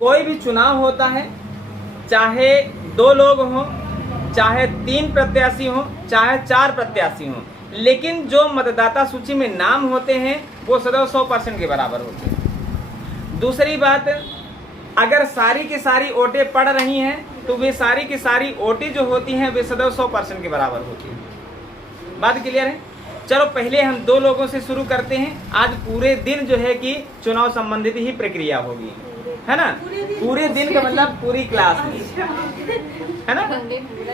कोई भी चुनाव होता है, चाहे 2 लोग हों, चाहे 3 प्रत्याशी हों, चाहे 4 प्रत्याशी हों, लेकिन जो मतदाता सूची में नाम होते हैं वो सदैव 100% के बराबर होते हैं। दूसरी बात, अगर सारी की सारी वोटें पड़ रही हैं तो वे सारी की सारी वोटें जो होती हैं वे सदैव 100% के बराबर होती हैं। बात क्लियर है? चलो पहले हम 2 लोगों से शुरू करते हैं। आज पूरे दिन जो है कि चुनाव संबंधित ही प्रक्रिया होगी, है ना? पूरे दिन का मतलब पूरी क्लास में, है ना?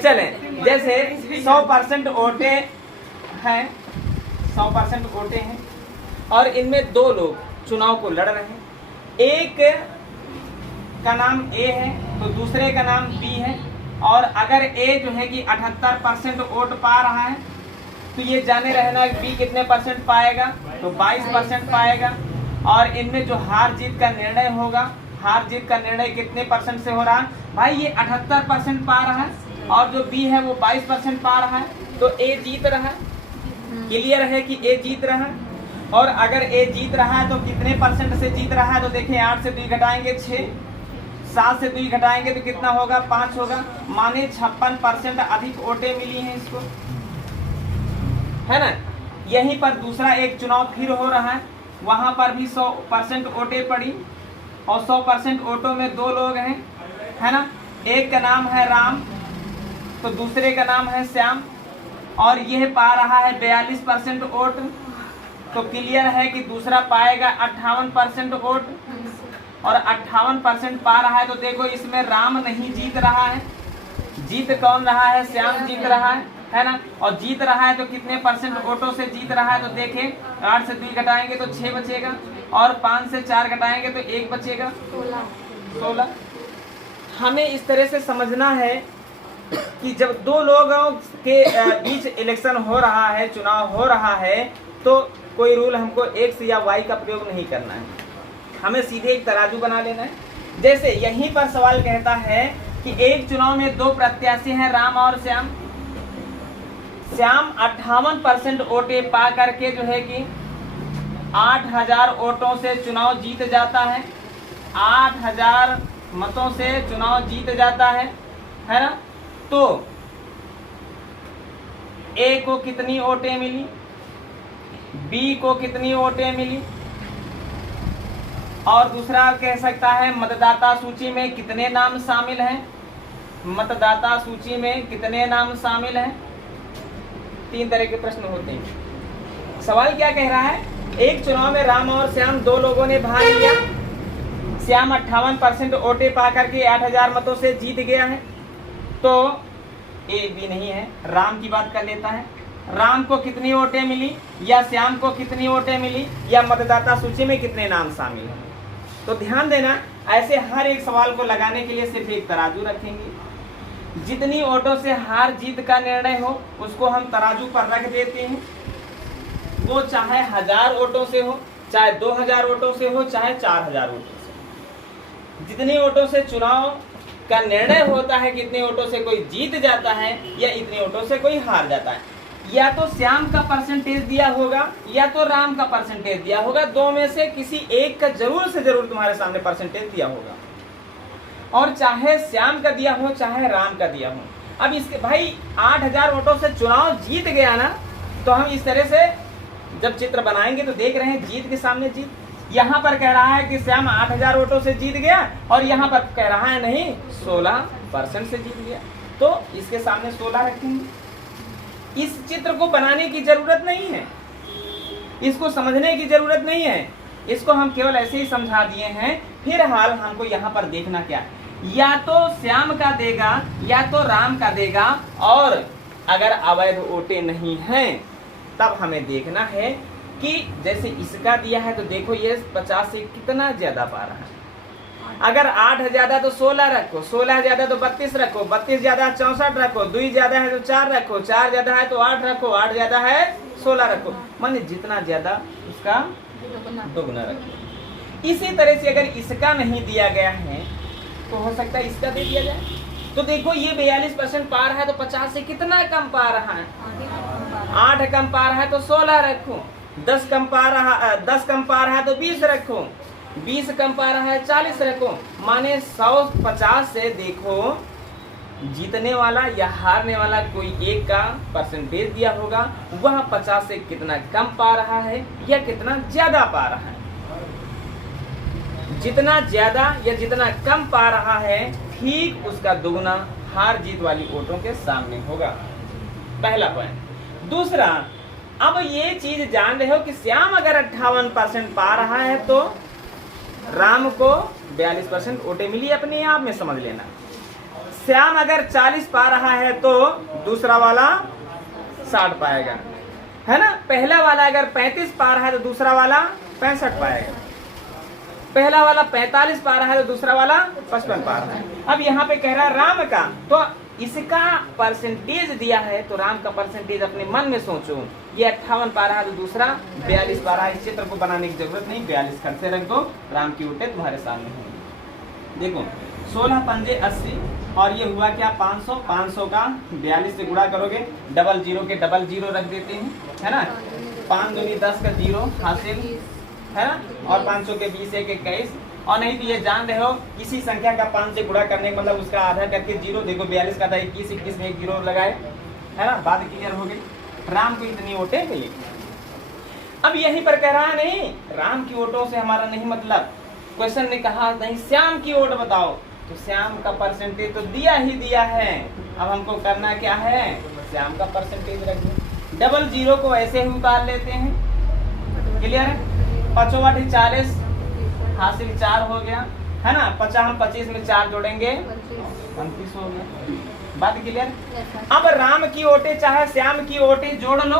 चलें, जैसे 100% वोटें हैं, 100% वोटें हैं और इनमें 2 लोग चुनाव को लड़ रहे हैं। एक का नाम ए है तो दूसरे का नाम बी है, और अगर ए जो है कि 78% वोट पा रहा है तो ये जाने रहना बी कितने परसेंट पाएगा, तो 22% पाएगा। और इनमें जो हार जीत का निर्णय होगा, हार जीत का निर्णय कितने परसेंट से हो रहा है भाई, ये 78% पा रहा है और जो बी है वो 22% पा रहा है, तो ए जीत रहा है। क्लियर है कि ए जीत रहा है। और अगर ए जीत रहा है तो कितने परसेंट से जीत रहा है, तो देखिए 8 से 2 घटाएंगे 6, 7 से 2 घटाएंगे तो कितना होगा, 5 होगा। माने 56% अधिक वोटें मिली हैं इसको, है ना? यहीं पर दूसरा एक चुनाव फिर हो रहा है, वहां पर भी 100% वोटें पड़ी और 100% वोटों में 2 लोग हैं, है ना? एक का नाम है राम तो दूसरे का नाम है श्याम, और यह पा रहा है 42% वोट। तो क्लियर है कि दूसरा पाएगा 58% वोट, और 58% पा रहा है। तो देखो इसमें राम नहीं जीत रहा है, जीत कौन रहा है, श्याम जीत रहा है ना? और जीत रहा है तो कितने परसेंट वोटों से जीत रहा है, तो देखें 8 से 2 घटाएंगे तो 6 बचेगा, और 5 से 4 घटाएंगे तो 1 बचेगा, 16। हमें इस तरह से समझना है कि जब 2 लोगों के बीच इलेक्शन हो रहा है, चुनाव हो रहा है, तो कोई रूल हमको एक्स या वाई का प्रयोग नहीं करना है, हमें सीधे एक तराजू बना लेना है। जैसे यहीं पर सवाल कहता है कि एक चुनाव में 2 प्रत्याशी हैं, राम और श्याम। श्याम 58% वोटें पा करके जो है कि 8000 वोटों से चुनाव जीत जाता है, 8000 मतों से चुनाव जीत जाता है ना? तो ए को कितनी वोटें मिली, बी को कितनी वोटें मिली, और दूसरा कह सकता है मतदाता सूची में कितने नाम शामिल हैं, मतदाता सूची में कितने नाम शामिल हैं। 3 तरह के प्रश्न होते हैं। सवाल क्या कह रहा है, एक चुनाव में राम और श्याम 2 लोगों ने भाग लिया। श्याम 58% वोटें पा करके 8000 मतों से जीत गया है, तो ए बी नहीं है, राम की बात कर लेता है। राम को कितनी वोटें मिली, या श्याम को कितनी वोटें मिली, या मतदाता सूची में कितने नाम शामिल हैं। तो ध्यान देना, ऐसे हर एक सवाल को लगाने के लिए सिर्फ एक तराजू रखेंगे। जितनी वोटों से हार जीत का निर्णय हो उसको हम तराजू पर रख देते हैं, वो चाहे 1000 वोटों से हो, चाहे 2000 वोटों से हो, चाहे 4000 वोटों से। जितनी वोटों से चुनाव का निर्णय होता है, कितने वोटों से कोई जीत जाता है या इतने वोटों से कोई हार जाता है, या तो श्याम का परसेंटेज दिया होगा या तो राम का परसेंटेज दिया होगा, 2 में से किसी एक का जरूर से जरूर तुम्हारे सामने परसेंटेज दिया होगा, और चाहे श्याम का दिया हो चाहे राम का दिया हो। अब इसके भाई 8000 वोटों से चुनाव जीत गया ना, तो हम इस तरह से जब चित्र बनाएंगे तो देख रहे हैं जीत के सामने जीत। यहाँ पर कह रहा है कि श्याम 8000 वोटों से जीत गया, और यहाँ पर कह रहा है नहीं 16% से जीत गया, तो इसके सामने 16 रखेंगे। इस चित्र को बनाने की जरूरत नहीं है, इसको समझने की जरूरत नहीं है, इसको हम केवल ऐसे ही समझा दिए हैं। फिर हाल हमको यहाँ पर देखना क्या है, या तो श्याम का देगा या तो राम का देगा, और अगर अवैध वोटें नहीं हैं तब हमें देखना है कि जैसे इसका दिया है तो देखो ये 50 से कितना ज्यादा पा रहा है। अगर 8 ज्यादा तो 16 रखो, 16 ज्यादा तो 32 रखो, 32 ज्यादा 64 रखो, 2 ज्यादा है तो 4 रखो, 4 ज्यादा है तो 8 रखो, 8 ज्यादा है 16 रखो, माने जितना ज्यादा उसका दोगुना रखो। इसी तरह से अगर इसका नहीं दिया गया है तो हो सकता है इसका दे दिया जाए। तो देखो ये 42% पा रहा है तो 50 से कितना कम पा रहा है, 8 कम पा रहा है तो 16 रखो, 10 कम पा रहा है तो 20 रखो, 20 कम पा रहा है, 40 रखो। माने 150 से देखो जीतने वाला या हारने वाला कोई एक का परसेंटेज दिया होगा, वह 50 से कितना कम पा रहा है या कितना ज्यादा पा रहा है। जितना ज्यादा या जितना कम पा रहा है ठीक उसका दोगुना हार जीत वाली वोटों के सामने होगा। पहला पॉइंट। दूसरा, अब ये चीज जान रहे हो कि श्याम अगर 58% पा रहा है तो राम को 42% वोटें मिली, अपने आप में समझ लेना। श्याम अगर 40 पा रहा है तो दूसरा वाला 60 पाएगा, है ना। पहला वाला अगर 35 पा रहा है तो दूसरा वाला 65 पाएगा। पहला वाला 45 पा रहा है तो दूसरा वाला 55 पा रहा है। अब यहाँ पे कह रहा है राम का, तो इसका परसेंटेज दिया है तो राम का परसेंटेज अपने मन में सोचो। ये 58 पा रहा है तो दूसरा 42 पा रहा है। इस चित्र को बनाने की जरूरत नहीं, 42 खर्च से रख दो, राम की वोटें तुम्हारे सामने होंगी। देखो 16 पंजे 80 और ये हुआ क्या 500। 500 का 42 से गुणा करोगे, डबल जीरो के डबल जीरो रख देते हैं, है ना। 5 दूनी 10 का जीरो हासिल, है ना। और 500 के 20 एक 21। और नहीं तो ये जान रहे हो किसी संख्या का 5 से गुणा करने का मतलब उसका आधा करके जीरो। देखो 42 का था 21, 21 में एक जीरो लगाए, है ना। बात क्लियर हो गई। राम को इतनी वोटें मिली। अब यहीं पर कह रहा नहीं राम की वोटों से हमारा नहीं मतलब। क्वेश्चन ने कहा नहीं श्याम की वोट बताओ, तो श्याम का परसेंटेज तो दिया ही दिया है। अब हमको करना क्या है, श्याम का परसेंटेज रख दो। डबल जीरो को ऐसे ही उतार लेते हैं। क्लियर है। 5 40 हासिल 4 हो गया, है ना। 50 हम 25 में 4 जोड़ेंगे 29 हो गया। बात क्लियर। अब राम की वोटें चाहे श्याम की वोटें जोड़ लो,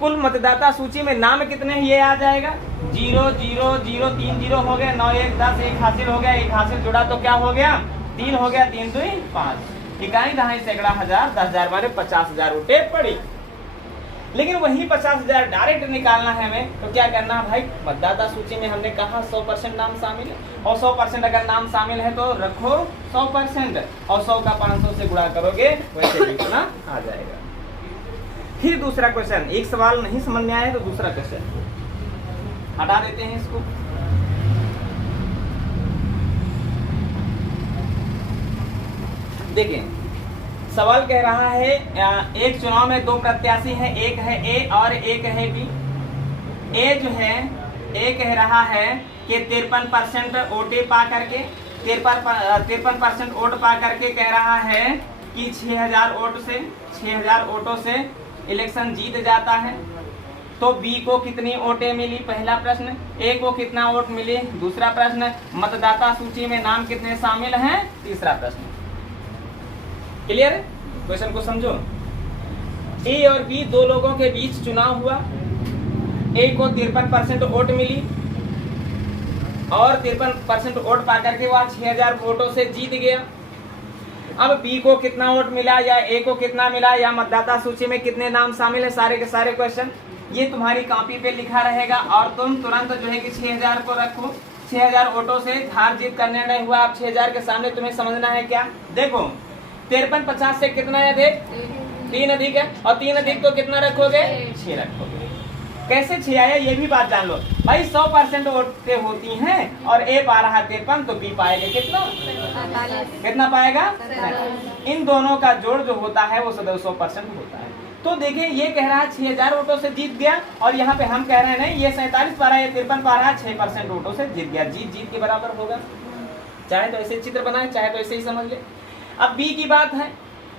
कुल मतदाता सूची में नाम कितने ये आ जाएगा 0 0 0 3 0 हो गया। 9 1 10 1 हासिल हो गया, 1 हासिल जुड़ा तो क्या हो गया 3 हो गया। 3 2 5 इकाई दहाई सैकड़ा हजार 10,000 मारे 50,000 वोटें पड़ी। लेकिन वही 50,000 डायरेक्ट निकालना है हमें, तो क्या करना है भाई, मतदाता सूची में हमने कहा 100% नाम शामिल है, और 100% अगर नाम शामिल है तो रखो 100%, और 100 का 500 से गुणा करोगे वैसे भी इतना आ जाएगा। फिर दूसरा क्वेश्चन, एक सवाल नहीं समझ में आया तो दूसरा क्वेश्चन हटा देते हैं इसको। देखिए सवाल कह रहा है एक चुनाव में 2 प्रत्याशी हैं, एक है ए और एक है बी। ए जो है ए कह रहा है कि 53% वोटें पा करके 53% वोट पा करके कह रहा है कि 6,000 वोटों से इलेक्शन जीत जाता है। तो बी को कितनी वोटें मिली, पहला प्रश्न। ए को कितना वोट मिले, दूसरा प्रश्न। मतदाता सूची में नाम कितने शामिल हैं, तीसरा प्रश्न। क्लियर है। क्वेश्चन को समझो। ए और बी दो लोगों के बीच चुनाव हुआ। ए को 53% वोट मिली और 53% वोट पाकर के वह 6,000 वोटों से जीत गया। अब बी को कितना वोट मिला या ए को कितना मिला या मतदाता सूची में कितने नाम शामिल है, सारे के सारे क्वेश्चन ये तुम्हारी कॉपी पे लिखा रहेगा। और तुम तुरंत जो है कि 6,000 को रखो। 6,000 वोटों से हार जीत का निर्णय हुआ। अब 6,000 के सामने तुम्हें समझना है क्या, देखो 53 50 से कितना अधिक, 3 अधिक है, और 3 अधिक तो कितना रखोगे, 6 रखोगे। कैसे 6 आया ये भी बात जान लो भाई। 100% वोटें होती हैं और ए पा रहा 53 तो बी पाएगा कितना पाएगा। इन दोनों का जोड़ जो होता है वो 100% होता है। तो देखिए ये कह रहा है 6,000 वोटों से जीत गया, और यहाँ पे हम कह रहे हैं नहीं ये 47 पा रहा है, ये 53 पा रहा है, 6% वोटों से जीत गया। जीत के बराबर होगा। चाहे तो ऐसे चित्र बनाए, चाहे तो ऐसे ही समझ ले। अब बी की बात है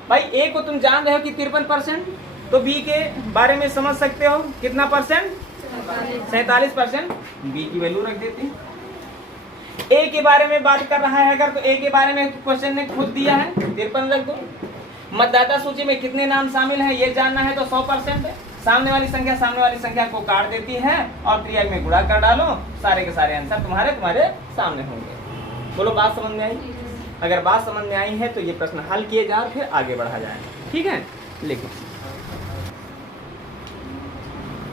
भाई, ए को तुम जान रहे हो कि 53%, तो बी के बारे में समझ सकते हो कितना परसेंट, 47%। बी की वैल्यू रख देते हैं। ए के बारे में बात कर रहा है अगर, तो ए के बारे में क्वेश्चन ने खुद दिया है 53 रख दो। मतदाता सूची में कितने नाम शामिल है ये जानना है तो 100% है। सामने वाली संख्या को काट देती है और ट्रियल में गुणा कर डालो, सारे के सारे आंसर तुम्हारे सामने होंगे। बोलो बात समझ में आई। अगर बात समझ में आई है तो ये प्रश्न हल किए जाए फिर आगे बढ़ा जाए, ठीक है। लिखो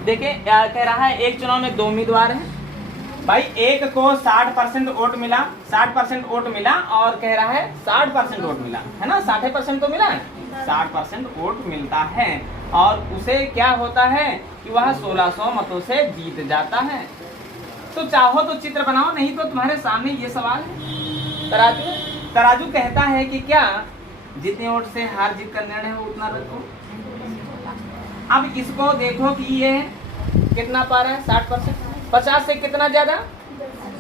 देखिए क्या कह रहा है, एक चुनाव में 2 उम्मीदवार हैं भाई। एक को 60% वोट मिला, 60% वोट मिला, और कह रहा है 60% वोट मिला, है ना। 60% तो मिला है, 60% वोट मिलता है, और उसे क्या होता है कि वह 1600 मतों से जीत जाता है। तो चाहो तो चित्र बनाओ, नहीं तो तुम्हारे सामने ये सवाल है। तराजू कहता है कि क्या जितने वोट से हार जीत का निर्णय हो उतना रखो। अब इसको देखो कि ये कितना पा रहा है, 60%। 50 से कितना ज्यादा,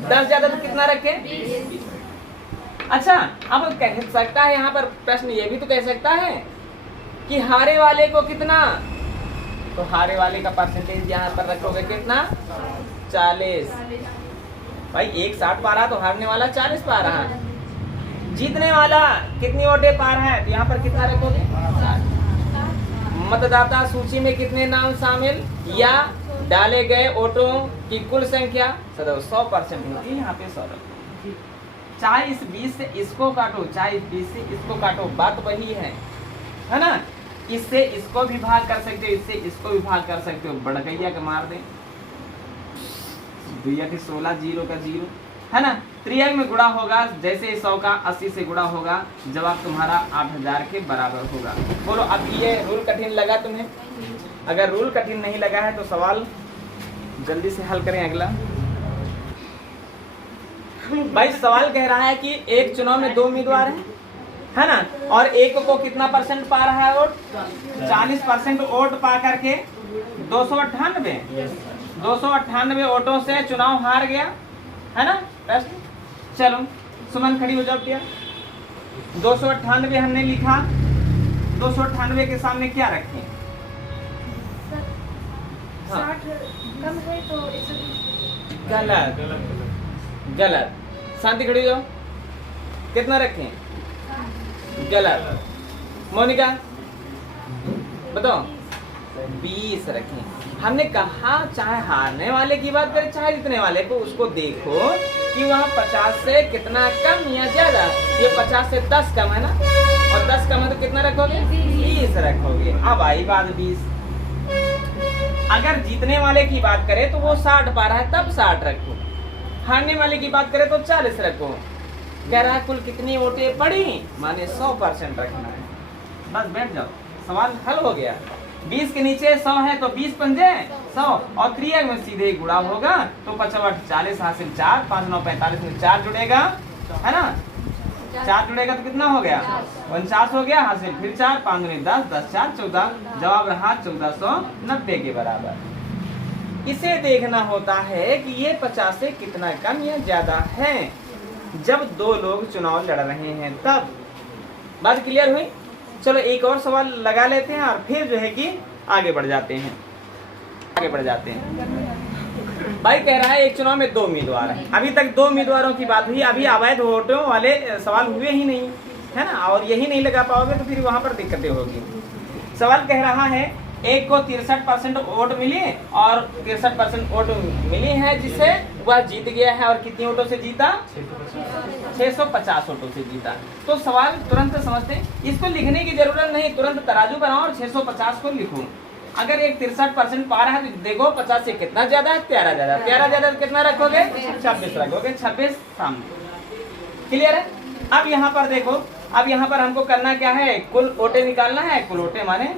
10 ज्यादा, तो कितना रखे, 20। अच्छा, अब कह सकता है यहाँ पर प्रश्न ये भी तो कह सकता है कि हारे वाले को कितना, तो हारे वाले का परसेंटेज यहाँ पर रखोगे कितना, 40। भाई एक 60 पा रहा तो हारने वाला 40 पा रहा है। जीतने वाला कितनी वोटें पा रहा है, तो यहाँ पर कितना रखोगे, 60। मतदाता सूची में कितने नाम शामिल या डाले गए वोटों की कुल संख्या सदैव 100% होती है, यहाँ पे 100 रखो। चाहे इस 20 से इसको काटो, चाहे इस 20 से इसको काटो, बात वही है ना। इससे इसको भी भाग कर सकते हो, इससे इसको भी भाग कर सकते हो, बड़कैया के मार दे, दुइया के 16, 0 का 0, है ना। त्रिया में गुणा होगा, जैसे 100 का 80 से गुणा होगा, जवाब तुम्हारा 8000 के बराबर होगा। बोलो अब ये रूल कठिन लगा तुम्हें? अगर रूल कठिन नहीं लगा है तो सवाल जल्दी से हल करें। अगला भाई सवाल कह रहा है कि एक चुनाव में 2 उम्मीदवार हैं, है ना, और एक को कितना परसेंट पा रहा है वोट, 40% वोट पा करके 298 वोटों से चुनाव हार गया, है ना। चलो सुमन खड़ी हो जाओ टिया। 298 हमने लिखा, 298 के सामने क्या रखें, 60 कम है तो 120। गलत। शांति खड़ी हो जाओ, कितना रखें, गलत। मोनिका बताओ, 20 रखें। हमने कहा चाहे हारने वाले की बात करें चाहे जीतने वाले को, उसको देखो कि वहाँ 50 से कितना कम या ज्यादा। ये 50 से 10 कम है ना, और 10 कम है तो कितना रखोगे, 20 रखोगे। अब आई बात 20। अगर जीतने वाले की बात करें तो वो 60 पा रहा है, तब 60 रखो। हारने वाले की बात करें तो 40 रखो। कह रहा है कुल कितनी वोटें पड़ी, माने 100% रखना है। बस बैठ जाओ, सवाल हल हो गया। 20 के नीचे 100 है तो 20 पंजे 100, और त्रिया में सीधे गुणा होगा तो 55 40 हासिल 4, 5 9 45 में 4 जुड़ेगा, है ना। 4 जुड़ेगा तो कितना हो गया, 49 हो गया, हासिल फिर 4, 5 में 10, 10 4 14, जवाब रहा 1490 के बराबर। इसे देखना होता है कि ये 50 से कितना कम या ज्यादा है। जब 2 लोग चुनाव लड़ रहे हैं तब। बात क्लियर हुई? चलो एक और सवाल लगा लेते हैं और फिर जो है कि आगे बढ़ जाते हैं। भाई कह रहा है एक चुनाव में 2 उम्मीदवार हैं। अभी तक 2 उम्मीदवारों की बात हुई, अभी अवैध वोटों वाले सवाल हुए ही नहीं, है ना। और यही नहीं लगा पाओगे तो फिर वहां पर दिक्कतें होगी। सवाल कह रहा है एक को 63% वोट मिली और 63% वोट मिली है जिससे वह जीत गया है, और कितनी वोटों से जीता, 650 वोटों से जीता। तो सवाल तुरंत समझते हैं, इसको लिखने की जरूरत नहीं, तुरंत तराजू बनाओ और 650 को लिखो। अगर एक 63% पा रहा है तो देखो 50 से कितना ज्यादा है, 13 ज्यादा। 13 ज्यादा कितना रखोगे, 26 रखोगे, 26 सामने। क्लियर है? अब यहाँ पर देखो, अब यहाँ पर हमको करना क्या है, कुल वोटें निकालना है। कुल वोटें माने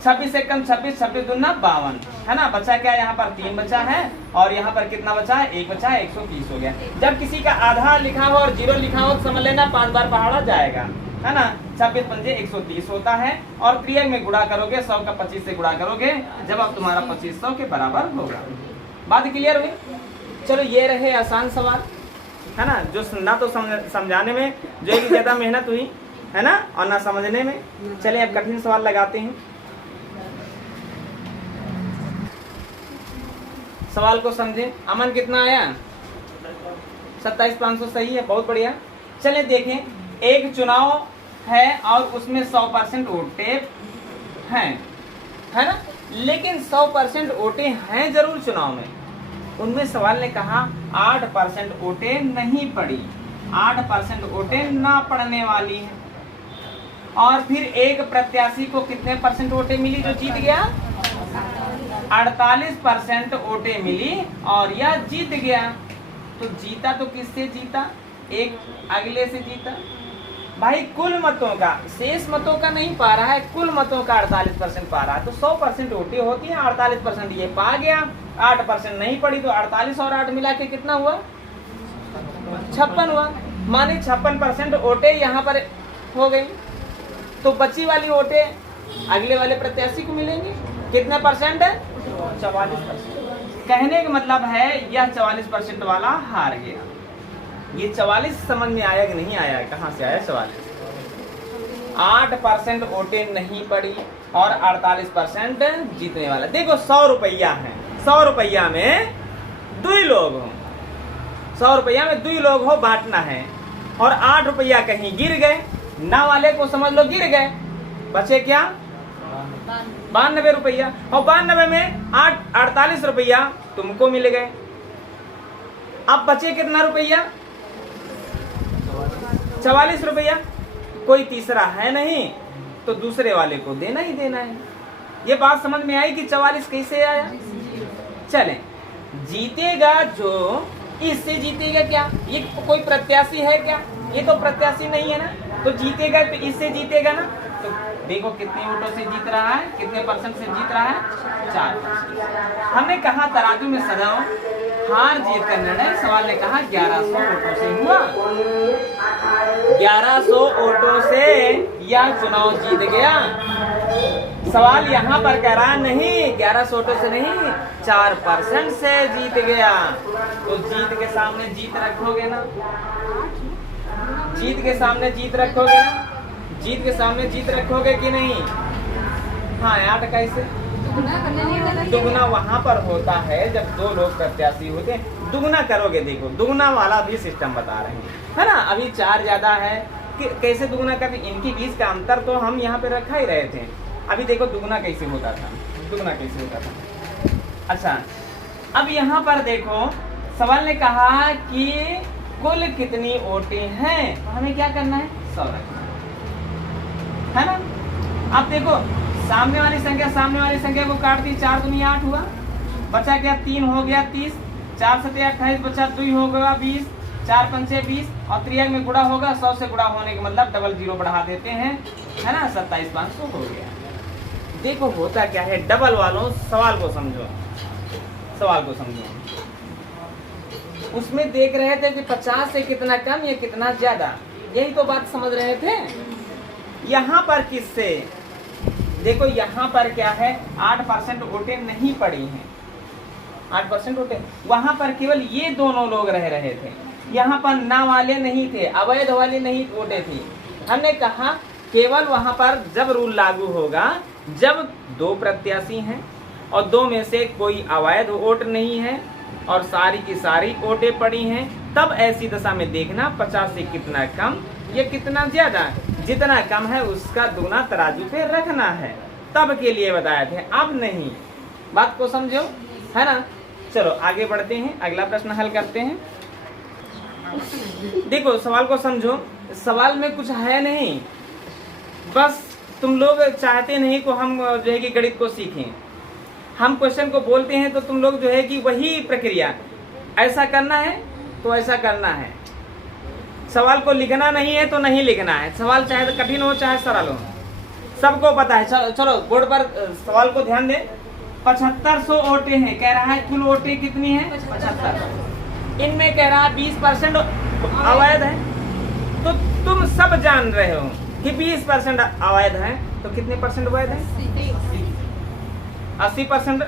26 से कम 26, 26 दूना 52, है ना। बचा क्या, यहाँ पर 3 बचा है, और यहाँ पर कितना बचा है, 1 बचा है, 130 हो गया। जब किसी का आधा लिखा हो और 0 लिखा हो तो समझ लेना 5 बार पहाड़ा जाएगा, है ना। 26 पंजे 130 होता है, और त्रिया में गुणा करोगे, 100 का 25 से गुणा करोगे, जवाब तुम्हारा 2500 के बराबर होगा। बात क्लियर हुई? चलो ये रहे आसान सवाल, है ना, जो ना तो समझाने में जो है कि ज्यादा मेहनत हुई, है ना, और ना समझने में। चलिए अब कठिन सवाल लगाते हैं। सवाल को समझे। अमन कितना आया, 27,500 सही है, बहुत बढ़िया। चले देखें, एक चुनाव है और उसमें 100% वोटें हैं, है ना, लेकिन 100% वोटें हैं जरूर चुनाव में। उनमें सवाल ने कहा 8% वोटें नहीं पड़ी, 8% वोटें ना पड़ने वाली हैं। और फिर एक प्रत्याशी को कितने परसेंट वोटें मिली जो जीत गया, 48% वोटें मिली और यह जीत गया। तो जीता तो किससे जीता, एक अगले से जीता। भाई कुल मतों का, शेष मतों का नहीं पा रहा है, कुल मतों का 48% पा रहा है। तो 100% वोटें होती है, 48% ये पा गया 8% नहीं पड़ी, तो 48 और 8 मिला के कितना हुआ? 56 हुआ। माने 56% वोटें यहाँ पर हो गई, तो बची वाली वोटें अगले वाले प्रत्याशी को मिलेंगी। कितने परसेंट है? 44%। कहने का मतलब है यह 44% वाला हार गया। ये 44 समझ में आया कि नहीं आया? कहाँ से आया 44? 8% वोटें नहीं पड़ी और 48% जीतने वाला। देखो 100 रुपया है, 100 रुपया में 2 लोग हो, 100 रुपया में 2 लोग हो बांटना है, और 8 रुपया कहीं गिर गए, ना वाले को समझ लो गिर गए, बचे क्या? 92 रुपया। और 92 में 48 रुपया तुमको मिल गए। अब बचे कितना रुपया? 44 रुपया। कोई तीसरा है नहीं, तो दूसरे वाले को देना ही देना है। ये बात समझ में आई कि 44 कैसे आया? चले, जीतेगा जो, इससे जीतेगा क्या? ये कोई प्रत्याशी है क्या? ये तो प्रत्याशी नहीं है ना, तो जीतेगा तो इससे जीतेगा ना। तो देखो कितने वोटों से जीत रहा है, कितने परसेंट से जीत रहा है? 4%। हमने कहा तराजू में सजाओ हार जीत का निर्णय। सवाल ने कहा 1100 वोटों से हुआ। 1100 वोटों से यह चुनाव जीत गया। सवाल यहाँ पर कह रहा नहीं 1100 वोटों से नहीं, 4% से जीत गया। तो जीत के सामने जीत रखोगे ना? जीत के सामने जीत रखोगे ना? जीत के सामने जीत रखोगे कि नहीं? हाँ, 8 कैसे? दुगना वहां पर होता है जब 2 लोग प्रत्याशी होते हैं। दुगना करोगे, देखो दुगना वाला भी सिस्टम बता रहे हैं, है ना। अभी 4 ज्यादा है कि कैसे दुगना कर, इनके बीच का अंतर तो हम यहाँ पे रखा ही रहे थे। अभी देखो दुगना कैसे होता था, दुगना कैसे होता था। अच्छा, अब यहाँ पर देखो सवाल ने कहा कि कुल कितनी वोटें हैं, तो हमें क्या करना है? 100 रखना है ना। अब देखो सामने वाली संख्या को काट दी, 4 दूनी 8 हुआ, बचा क्या? 3 हो गया 30, 4 7 28, बचा 2 हो गया 20, 4 पंचे 20, और 3 में गुणा होगा। 100 से गुणा होने के मतलब डबल 0 बढ़ा देते हैं, है ना। 27,500 हो गया। देखो होता क्या है, डबल वालों सवाल को समझो, सवाल को समझो। उसमें देख रहे थे कि 50 से कितना कम या कितना ज्यादा, यही तो बात समझ रहे थे। यहाँ पर किससे? देखो यहाँ पर क्या है, 8% वोटें नहीं पड़ी हैं, 8% वोटें। वहां पर केवल ये दोनों लोग रह रहे थे, यहाँ पर ना वाले नहीं थे, अवैध वाले नहीं वोटें थी। हमने कहा केवल वहां पर जब रूल लागू होगा जब 2 प्रत्याशी हैं और 2 में से कोई अवैध वोट नहीं है और सारी की सारी वोटें पड़ी हैं, तब ऐसी दशा में देखना 50 से कितना कम या कितना ज्यादा। जितना कम है उसका दुगना तराजू पे रखना है, तब के लिए बताए थे, अब नहीं। बात को समझो, है ना। चलो आगे बढ़ते हैं, अगला प्रश्न हल करते हैं। देखो सवाल को समझो, सवाल में कुछ है नहीं, बस तुम लोग चाहते नहीं को हम जो है कि गणित को सीखें। हम क्वेश्चन को बोलते हैं तो तुम लोग जो है कि वही प्रक्रिया, ऐसा करना है तो ऐसा करना है। सवाल को लिखना नहीं है तो नहीं लिखना है। सवाल चाहे कठिन हो चाहे सरल हो, सबको पता है। चलो बोर्ड पर सवाल को ध्यान दें। 7500 वोटें हैं, कह रहा है कुल वोटें कितनी है? 75। इनमें कह रहा है 20% अवैध है, तो तुम सब जान रहे हो कि 20% अवैध है, तो कितने परसेंट वैध है? 80%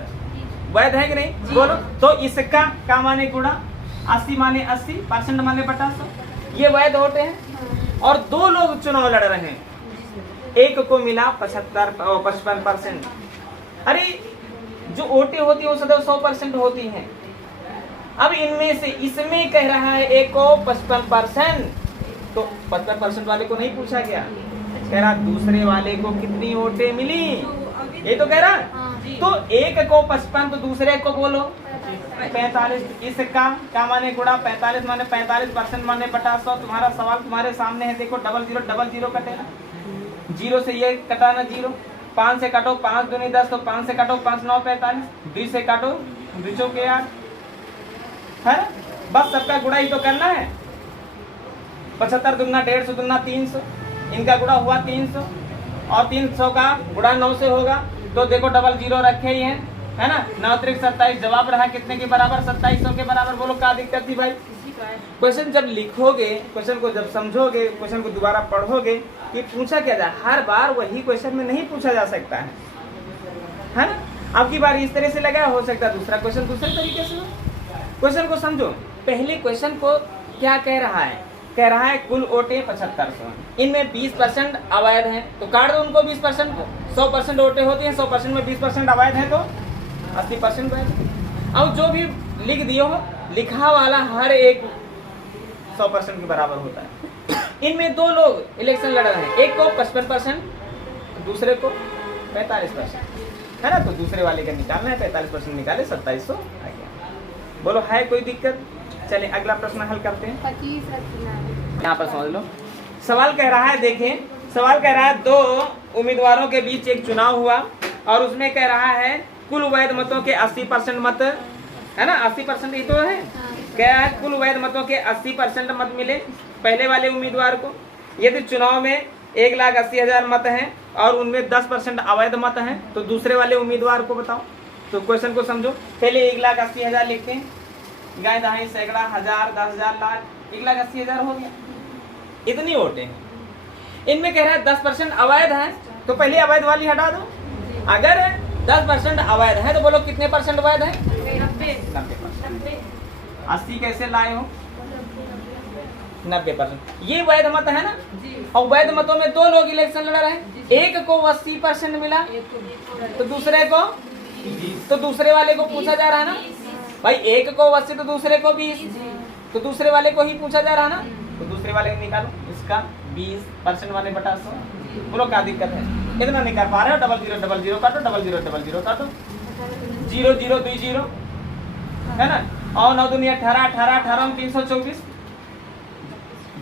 वैध है कि नहीं? बोलो। तो इसका का माने गुणा, 80 माने 80%, माने बटा 100, ये वैध वोटें हैं। और 2 लोग चुनाव लड़ रहे हैं, एक को मिला 55%। अरे जो वोटें होती है वो सदैव 100% होती हैं। अब इनमें से इसमें कह रहा है एक को 55%, तो 55% वाले को नहीं पूछा गया, कह रहा दूसरे वाले को कितनी वोटें मिली, ये तो कह रहा है। तो एक को 55 तो दूसरे को बोलो 45। इसका क्या माने गुणा, 45 माने 45% माने बटा 100। तुम्हारा सवाल तुम्हारे सामने है, देखो डबल जीरो कटेगा, 0 से ये कटाना 0, 5 से काटो 5 दूनी 10, तो 5 से काटो 5 9 45, 2 से काटो 2 के 8, है बस सबका गुणा ही तो करना है। 75 दुगना 150 दुगना 300, इनका गुणा हुआ 300 और 300 का गुणा 9 से होगा, तो देखो डबल 0 रखे ही हैं, है ना। 9 त्रिक 27, जवाब रहा कितने के बराबर? 2700 के बराबर। बोलो क्या दिक्कत थी भाई? क्वेश्चन जब लिखोगे, क्वेश्चन को जब समझोगे, क्वेश्चन को दोबारा पढ़ोगे, ये पूछा क्या जाए, हर बार वही क्वेश्चन में नहीं पूछा जा सकता है ना। अब की बार इस तरह से लगा, हो सकता है दूसरा क्वेश्चन दूसरे तरीके से हो। क्वेश्चन को समझो। पहले क्वेश्चन को क्या कह रहा है? कह रहा है कुल ओटे 7500, इनमें 20% अवैध हैं, तो काट दो उनको 20%। 100% ओटे होते हैं, 100% में 20% अवैध है तो 80% वैध। अब जो भी लिख दियो हो, लिखा वाला हर एक 100% के बराबर होता है। इनमें दो लोग इलेक्शन लड़ रहे हैं, एक को 55%, दूसरे को 45%, है ना। तो दूसरे वाले का निकालना है, 45% निकाले, 2700 आ गया। बोलो है कोई दिक्कत? चलिए अगला प्रश्न हल करते हैं। 25 रखना है। यहाँ पर समझ लो, सवाल कह रहा है, देखें सवाल कह रहा है, दो उम्मीदवारों के बीच एक चुनाव हुआ और उसमें कह रहा है कुल वैध मतों के 80% मत, है ना, 80% ही तो है। कह रहा है कुल वैध मतों के 80% मत मिले पहले वाले उम्मीदवार को। यदि चुनाव में 1,80,000 मत हैं और उनमें 10% अवैध मत हैं, तो दूसरे वाले उम्मीदवार को बताओ। तो क्वेश्चन को समझो। पहले 1,80,000 लिखते हैं, गाय दहाई सैकड़ा हजार 10,000 लाख, 1,80,000 हो गया। इतनी वोटें हैं। इनमें कह रहा है 10% अवैध है, तो पहले अवैध वाली हटा दो। अगर 10% अवैध है तो बोलो कितने परसेंट वैध है? 90%। 80 कैसे लाए हो? 90%। ये वैध मत है ना। और वैध मतों में दो लोग इलेक्शन लड़ रहे हैं, एक को 80% मिला तो दूसरे को, तो दूसरे वाले को पूछा जा रहा है ना भाई, एक को 80 तो दूसरे को 20, तो दूसरे वाले को ही पूछा जा रहा है ना। तो दूसरे वाले को निकालो, इसका 20% वाले बटा 100। बोलो क्या दिक्कत है? कितना निकाल पा रहे हो? 0000 काटो, 0000 काटो, 0 0 2 0, है ना। और 9 दूनी 18, 18 18 में 324,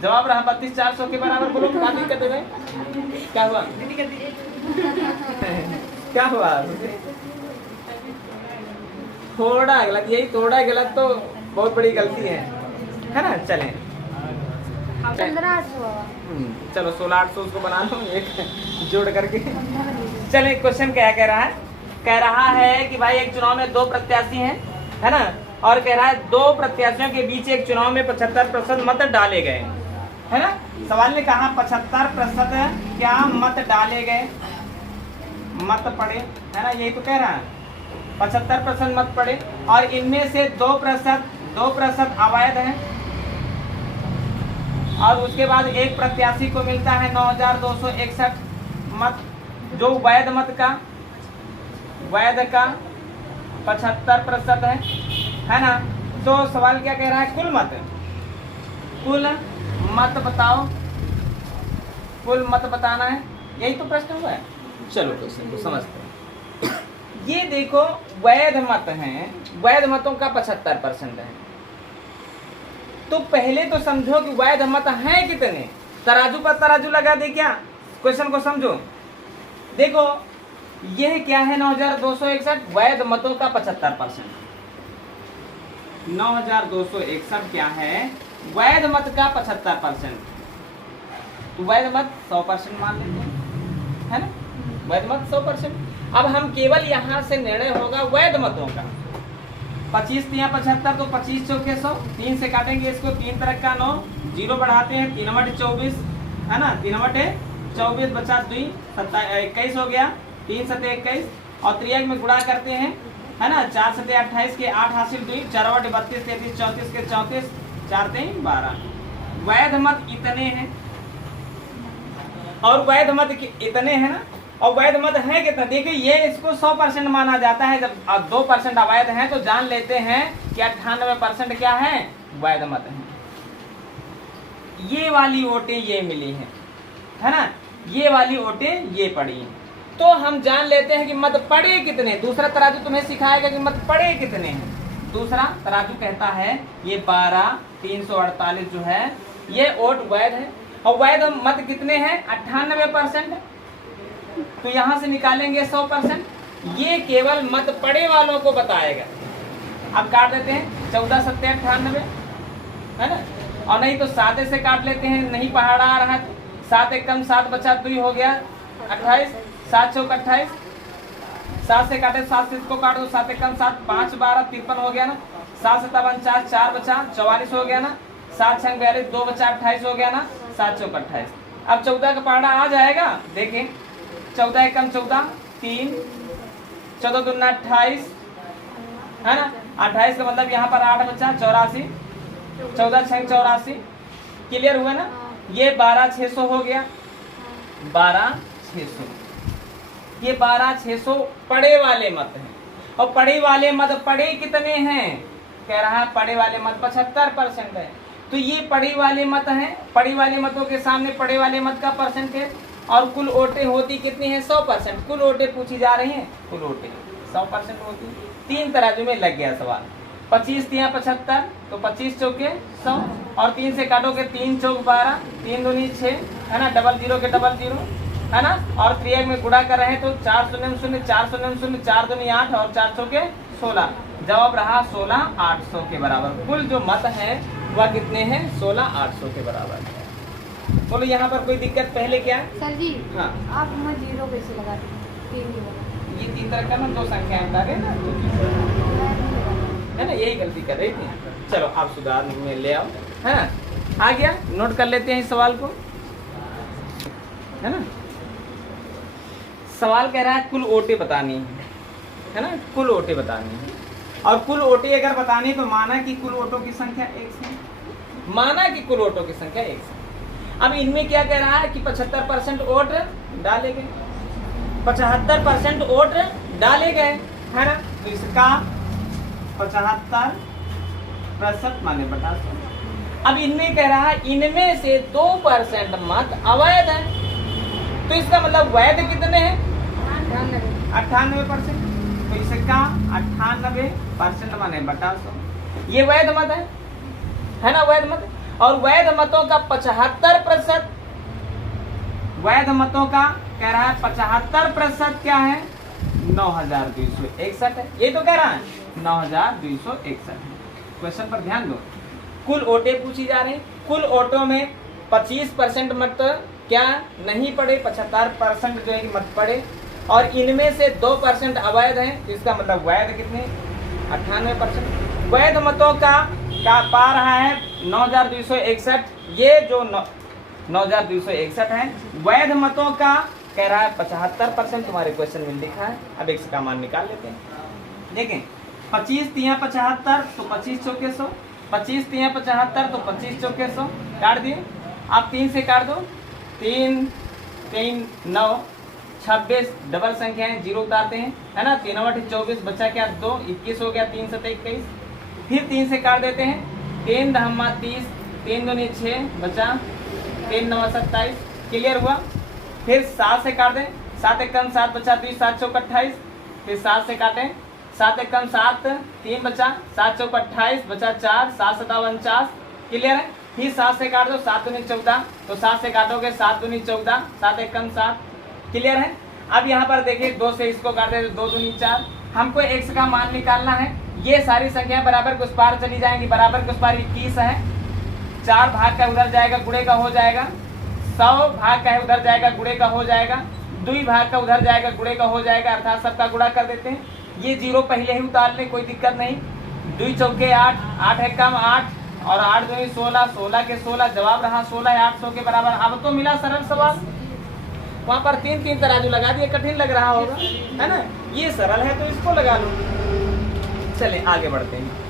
जवाब रहा 32,400 के बराबर। बोलो क्या दिक्कत है भाई? क्या हुआ? क्या हुआ? थोड़ा गलत, यही थोड़ा गलत तो बहुत बड़ी गलती है ना। चलें 1500। चलो 16,800 उसको बना लो एक जोड़ करके। चलिए क्वेश्चन क्या कह रहा है? कह रहा है कि भाई एक चुनाव में दो प्रत्याशी हैं, है ना, और कह रहा है दो प्रत्याशियों के बीच एक चुनाव में 75% मत डाले गए, है ना। सवाल ने कहा 75% क्या मत डाले गए, मत पड़े, है ना, यही तो कह रहा है। 75% मत पड़े और इनमें से 2% अवैध है और उसके बाद एक प्रत्याशी को मिलता है 9,261 मत, जो वैध मत का, वैध का 75% है ना। तो सवाल क्या कह रहा है? कुल मत बताओ, कुल मत बताना है, यही तो प्रश्न हुआ है। चलो क्वेश्चन को समझते हैं। ये देखो वैध मत हैं, वैध मतों का 75% है, तो पहले तो समझो कि वैध मत हैं कितने। तराजू पर तराजू लगा दे क्या? क्वेश्चन को समझो। देखो यह क्या है, 9,261 वैध मतों का 75%। 9,261 क्या है? वैध मत का 75%। तो वैध मत 100% मान लेते हैं, है ना, वैध मत 100%। अब हम केवल यहाँ से निर्णय होगा वैध मतों का। 25 तिया 75, तो 25 चौके 100, 3 से काटेंगे इसको, 3 तरह का 9, 0 बढ़ाते हैं, 3 बटे 24, है ना, 3 बटे 24 बचा 2 21 हो गया, 3 सते 21 और त्रियक में गुणा करते हैं, है ना, 4 सते 28 के 8 हासिल 2, 4 बटे 32 33 34 के 34, 4 3 12। वैध मत इतने हैं और वैध मत इतने हैं ना, और वैध मत है कितना? देखिए ये इसको 100% माना जाता है। जब 2% अवैध हैं तो जान लेते हैं कि 98% क्या है? वैध मत है। ये वाली वोटें ये मिली हैं, है ना, ये वाली वोटें ये पड़ी हैं, तो हम जान लेते हैं कि मत पड़े कितने। दूसरा तराजू तुम्हें सिखाएगा कि मत पड़े कितने हैं। दूसरा तराजू कहता है ये 12,348 जो है ये वोट वैध है, और वैध मत कितने हैं? 98%। तो यहाँ से निकालेंगे 100%। ये केवल मत पड़े वालों को बताएगा। अब काट देते हैं, 14 सत्ते 98, है ना, और नहीं तो 7 से काट लेते हैं, नहीं पहाड़ा आ रहा है तो 7 एक कम 7 बचा 2 हो गया 28, 7 चौक 28, 7 से काटे 7 से इसको काट दो, 7 एकम 7, 5 12 53 हो गया ना, 7 7 49, 4 बचा 44 हो गया ना, 7 6 42, 2 बचा 28 हो गया ना, 7 चौक 28। अब 14 का पहाड़ा आ जाएगा, देखें 14 एकम 14, 3 14 दूना 28 है ना, 28 का मतलब यहाँ पर 8 बचा 84, 14 6 84, क्लियर हुआ ना। ये 12 600 हो गया, 12 600, ये 12 600 पड़े वाले मत हैं। और पड़े वाले मत पड़े कितने हैं, कह रहा है पड़े वाले मत 75% है। तो ये पड़े वाले मत हैं, पड़े वाले मतों के सामने पड़े वाले मत का परसेंटेज, और कुल वोटें होती कितनी है 100%। कुल वोटें पूछी जा रही हैं, कुल वोटें 100% होती। 3 तराजू में लग गया सवाल। 25 तिया 75, तो 25 चौके 100, और 3 से काटोगे 3 चौक 12, 3 दूनी 6 है ना, डबल जीरो के डबल जीरो है ना, और त्रियक में गुणा कर रहे हैं तो 4 शून्य शून्य 4 शून्य शून्य 4 दूनी 8 और 4 चौके 16। जवाब रहा 16 800 के बराबर। कुल जो मत है वह कितने हैं 16 800 के बराबर है। बोलो यहाँ पर कोई दिक्कत पहले क्या है? सर जी हाँ, आप मैं 0 कैसे लगा दी? 3 की बना ये 3 तरह का ना 2 संख्याएं बता रहे हैं ना, है ना, यही गलती कर रही थी। चलो आप सुधार में ले आओ, है ना। आ गया, नोट कर लेते हैं इस सवाल को, है ना। सवाल कह रहा है कुल ओटे बतानी है ना, कुल ओटे बतानी है। और कुल ओटे अगर बतानी तो माना कि कुल ओटों की संख्या 1 है, माना कि कुल ओटों की संख्या 1 है। अब इनमें क्या कह रहा है कि 75% वोट डाले गए, 75% वोट डाले गए, है ना। तो इसका 75% माने बटा 100। अब इनमें कह रहा है इनमें से 2% मत अवैध है, तो इसका मतलब वैध कितने हैं 98%। तो इसका 98% माने बटा 100। ये वैध मत है ना, वैध मत। और वैध मतों का 75%, वैध मतों का कह रहा है 75% क्या है 9261 है। ये तो कह रहा है 9261 है। क्वेश्चन पर ध्यान दो, कुल वोटें पूछी जा रही। कुल वोटों में 25% मत क्या नहीं पड़े, 75% जो है कि मत पड़े, और इनमें से 2% अवैध हैं, तो इसका मतलब वैध कितने 98%। वैध मतों का पा रहा है 9261, ये जो 9261 है। वैध मतों का कह रहा है 75%, तुम्हारे क्वेश्चन में लिखा है। अब x का मान निकाल लेते हैं। देखें 25 तिया 75, तो 25 चौके 100, 25 तिया 75 तो 25 चौके 100, काट दिए। आप 3 से काट दो, 3 3 9 26, डबल संख्या है, 0 उतारते हैं, है ना। 3 8 24, बचा क्या 2 21 हो गया, 3 7 21। फिर 3 से काट देते हैं, 3 दहमा 30, 3 दूनी 6 बचा, 3 9 27, क्लियर हुआ। फिर 7 से काट दें, 7 एकम 7 बचा 2, 7 चौक 28। फिर 7 से काटें, 7 एकम 7 3 बचा, 7 चौक 28 बचा 4, 7 7 49, क्लियर है। फिर 7 से काट दो, 7 दूनी 14, तो 7 से काटोगे 7 दूनी 14, 7 एकम 7, क्लियर है। अब यहाँ पर देखिए 2 से इसको काट दे, 2 दूनी 4। हमको x का मान निकालना है। ये सारी संख्याएं बराबर के उस पार चली जाएंगी, बराबर के उस पार 21 है, 4 भाग का उधर जाएगा, गुणे का हो जाएगा, 100 भाग का है उधर जाएगा, गुणे का हो जाएगा, 2 भाग का उधर जाएगा, गुणे का हो जाएगा, अर्थात सबका गुणा कर देते हैं। ये 0 पहले ही उतार ले, कोई दिक्कत नहीं। 2 चौके 8, 8 एकम 8 और 8 दूनी 16, 16 के 16, जवाब रहा 16 800 के बराबर। अब तो मिला सरल सवाल। वहाँ पर 3 तराजू लगा दिए, कठिन लग रहा होगा, है ना। ये सरल है तो इसको लगा लो। चलें आगे बढ़ते हैं।